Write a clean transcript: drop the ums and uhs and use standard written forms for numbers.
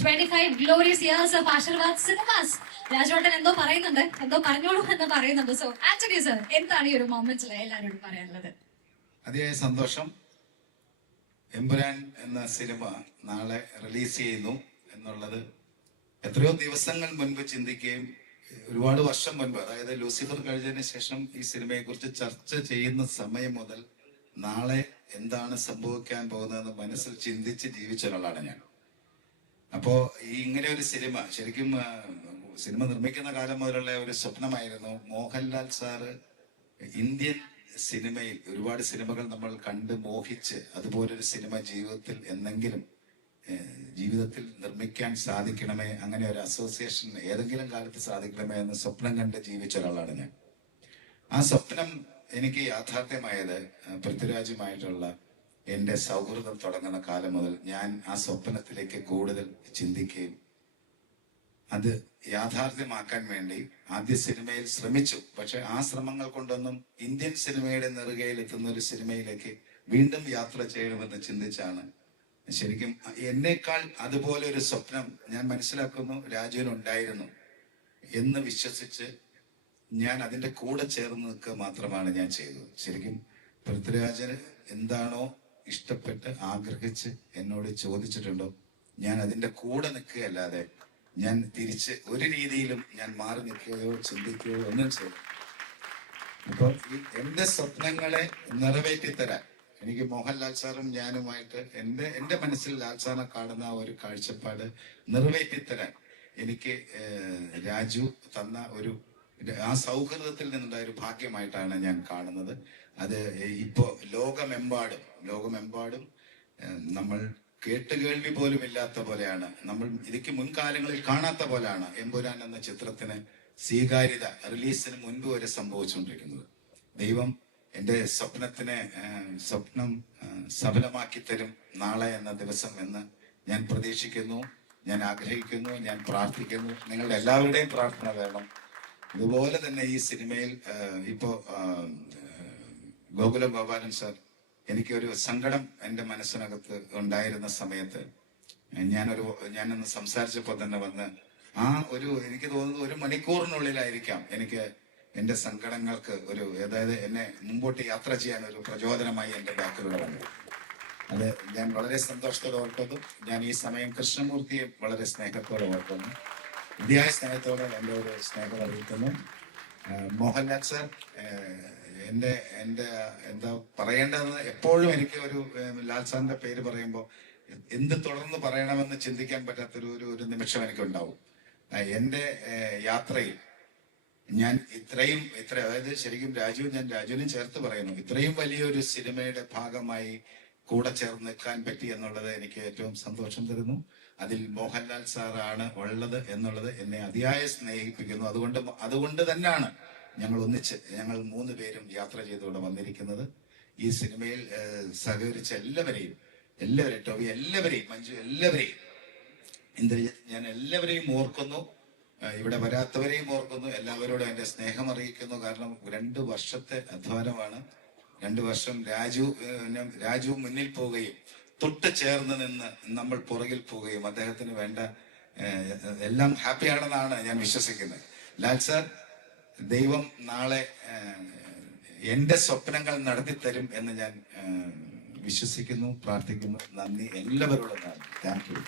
25 glorious years of Aashirvad cinemas. രാജവട്ടൻ എന്തോ പറയുന്നുണ്ട്, എന്തോ പറഞ്ഞോളൂ എന്ന് പറയുന്നുണ്ട്. സോ ആന്റണി സർ, എന്താണ് ഈ ഒരു മൊമെന്റിൽ എല്ലാവരോടും പറയാനുള്ളത്? അതിയായ സന്തോഷം. എമ്പുരാൻ എന്ന സിനിമ നാളെ റിലീസ് ചെയ്യുന്നു എന്നുള്ളത് എത്രയോ ദിവസങ്ങൾ മുൻപ് ചിന്തിക്കുകയും ഒരുപാട് വർഷം മുൻപ്, അതായത് ലൂസിഫർ കഴിഞ്ഞതിന് ശേഷം ഈ സിനിമയെ കുറിച്ച് ചർച്ച ചെയ്യുന്ന സമയം മുതൽ നാളെ എന്താണ് സംഭവിക്കാൻ പോകുന്നതെന്ന് മനസ്സിൽ ചിന്തിച്ച് ജീവിച്ച ഒരാളാണ് ഞാൻ. അപ്പോ ഈ ഇങ്ങനെ ഒരു സിനിമ ശരിക്കും സിനിമ നിർമ്മിക്കുന്ന കാലം മുതലുള്ള ഒരു സ്വപ്നമായിരുന്നു. മോഹൻലാൽ സാറ് ഇന്ത്യൻ സിനിമയിൽ ഒരുപാട് സിനിമകൾ നമ്മൾ കണ്ട് മോഹിച്ച് അതുപോലൊരു സിനിമ ജീവിതത്തിൽ നിർമ്മിക്കാൻ സാധിക്കണമേ, അങ്ങനെ ഒരു അസോസിയേഷൻ ഏതെങ്കിലും കാലത്ത് സാധിക്കണമേ എന്ന് സ്വപ്നം കണ്ട് ജീവിച്ച ഒരാളാണ് ഞാൻ. ആ സ്വപ്നം എനിക്ക് യാഥാർത്ഥ്യമായത് പൃഥ്വിരാജുമായിട്ടുള്ള എൻ്റെ സൗഹൃദം തുടങ്ങുന്ന കാലം മുതൽ ഞാൻ ആ സ്വപ്നത്തിലേക്ക് കൂടുതൽ ചിന്തിക്കുകയും അത് യാഥാർത്ഥ്യമാക്കാൻ വേണ്ടി ആദ്യ സിനിമയിൽ ശ്രമിച്ചു. പക്ഷെ ആ ശ്രമങ്ങൾ കൊണ്ടൊന്നും ഇന്ത്യൻ സിനിമയുടെ നെറുകയിൽ എത്തുന്ന ഒരു സിനിമയിലേക്ക് വീണ്ടും യാത്ര ചെയ്യണമെന്ന് ചിന്തിച്ചാണ് ശരിക്കും എന്നേക്കാൾ അതുപോലെ ഒരു സ്വപ്നം ഞാൻ മനസ്സിലാക്കുന്നു രാജുവിനുണ്ടായിരുന്നു എന്ന് വിശ്വസിച്ച് ഞാൻ അതിൻ്റെ കൂടെ ചേർന്ന് നിൽക്കുക മാത്രമാണ് ഞാൻ ചെയ്തത്. ശരിക്കും പൃഥ്വിരാജന് എന്താണോ ഇഷ്ടപ്പെട്ട് ആഗ്രഹിച്ച് എന്നോട് ചോദിച്ചിട്ടുണ്ടോ ഞാൻ അതിൻ്റെ കൂടെ നിൽക്കുകയല്ലാതെ ഞാൻ തിരിച്ച് ഒരു രീതിയിലും ഞാൻ മാറി നിൽക്കുകയോ ചിന്തിക്കുകയോ ഒന്നും ചെയ്തു. അപ്പോൾ ഈ എൻ്റെ സ്വപ്നങ്ങളെ നിറവേറ്റിത്തരാൻ എനിക്ക് മോഹൻലാൽ സാറും ഞാനുമായിട്ട് എൻ്റെ മനസ്സിൽ ലാൽ സാറിനെ കാണുന്ന ഒരു കാഴ്ചപ്പാട് നിറവേറ്റിത്തരാൻ എനിക്ക് രാജു തന്ന ഒരു ആ സൗഹൃദത്തിൽ നിന്നുണ്ടായ ഒരു ഭാഗ്യമായിട്ടാണ് ഞാൻ കാണുന്നത്. അത് ഇപ്പോ ലോകമെമ്പാടും നമ്മൾ കേട്ടുകേൾവി പോലും ഇല്ലാത്ത പോലെയാണ്, നമ്മൾ ഇതിക്ക് മുൻകാലങ്ങളിൽ കാണാത്ത പോലെയാണ് എമ്പുരാൻ എന്ന ചിത്രത്തിന് സ്വീകാര്യത റിലീസിന് മുൻപ് വരെ സംഭവിച്ചുകൊണ്ടിരിക്കുന്നത്. ദൈവം എൻ്റെ സ്വപ്നം സഫലമാക്കി തരും നാളെ എന്ന ദിവസം എന്ന് ഞാൻ പ്രതീക്ഷിക്കുന്നു, ഞാൻ ആഗ്രഹിക്കുന്നു, ഞാൻ പ്രാർത്ഥിക്കുന്നു. നിങ്ങളുടെ എല്ലാവരുടെയും പ്രാർത്ഥന വേണം. അതുപോലെ തന്നെ ഈ സിനിമയിൽ ഇപ്പോ ഗോകുലം ഗോപാലൻ സാർ, എനിക്കൊരു സങ്കടം എൻ്റെ മനസ്സിനകത്ത് ഉണ്ടായിരുന്ന സമയത്ത് ഞാനൊന്ന് സംസാരിച്ചപ്പോൾ തന്നെ വന്ന് എനിക്ക് തോന്നുന്നത് 1 മണിക്കൂറിനുള്ളിലായിരിക്കാം എനിക്ക് എൻ്റെ സങ്കടങ്ങൾക്ക് അതായത് എന്നെ മുമ്പോട്ട് യാത്ര ചെയ്യാൻ ഒരു പ്രചോദനമായി എൻ്റെ ബാക്കിലൂടെ വന്നു. അത് ഞാൻ വളരെ സന്തോഷത്തോടെ ഓർക്കുന്നു. ഞാൻ ഈ സമയം കൃഷ്ണമൂർത്തിയെ വളരെ സ്നേഹത്തോടെ ഓർക്കുന്നു, ഇതിയായ സ്നേഹത്തോടെ എൻ്റെ ഒരു സ്നേഹം അറിയിക്കുന്നു. മോഹൻലാൽ സാർ, എൻ്റെ എന്താ പറയേണ്ടതെന്ന് എപ്പോഴും എനിക്ക് ലാൽ സാറിന്റെ പേര് പറയുമ്പോൾ എന്ത് തുടർന്ന് പറയണമെന്ന് ചിന്തിക്കാൻ പറ്റാത്തൊരു നിമിഷം എനിക്കുണ്ടാവും. എൻ്റെ യാത്രയിൽ ഞാൻ അതായത് ശരിക്കും രാജുവിനും ചേർത്ത് പറയുന്നു, ഇത്രയും വലിയൊരു സിനിമയുടെ ഭാഗമായി കൂടെ ചേർന്ന് നിൽക്കാൻ പറ്റി എന്നുള്ളത് എനിക്ക് ഏറ്റവും സന്തോഷം തരുന്നു. അതിൽ മോഹൻലാൽ സാറാണ് ഉള്ളത് എന്നുള്ളത് എന്നെ അതിയായ സ്നേഹിപ്പിക്കുന്നു. അതുകൊണ്ട് തന്നെയാണ് ഞങ്ങൾ 3 പേരും യാത്ര ചെയ്തുകൊണ്ട് വന്നിരിക്കുന്നത്. ഈ സിനിമയിൽ സഹകരിച്ച എല്ലാവരെയും ടോബി എല്ലാവരെയും, മഞ്ജു എല്ലാവരെയും, ഇന്ദ്രജിത്ത്, ഞാൻ എല്ലാവരെയും ഓർക്കുന്നു. ഇവിടെ വരാത്തവരെയും ഓർക്കുന്നു. എല്ലാവരോടും എൻ്റെ സ്നേഹം അറിയിക്കുന്നു. കാരണം 2 വർഷത്തെ അധ്വാനമാണ്. 2 വർഷം രാജു മുന്നിൽ പോവുകയും തൊട്ട് ചേർന്ന് നിന്ന് നമ്മൾ പുറകിൽ പോവുകയും അദ്ദേഹത്തിന് വേണ്ട എല്ലാം ഹാപ്പിയാണെന്നാണ് ഞാൻ വിശ്വസിക്കുന്നത്. ലാൽ സാർ, ദൈവം നാളെ എൻ്റെ സ്വപ്നങ്ങൾ നടത്തിത്തരും എന്ന് ഞാൻ വിശ്വസിക്കുന്നു, പ്രാർത്ഥിക്കുന്നു. നന്ദി എല്ലാവരോടും. Thank you.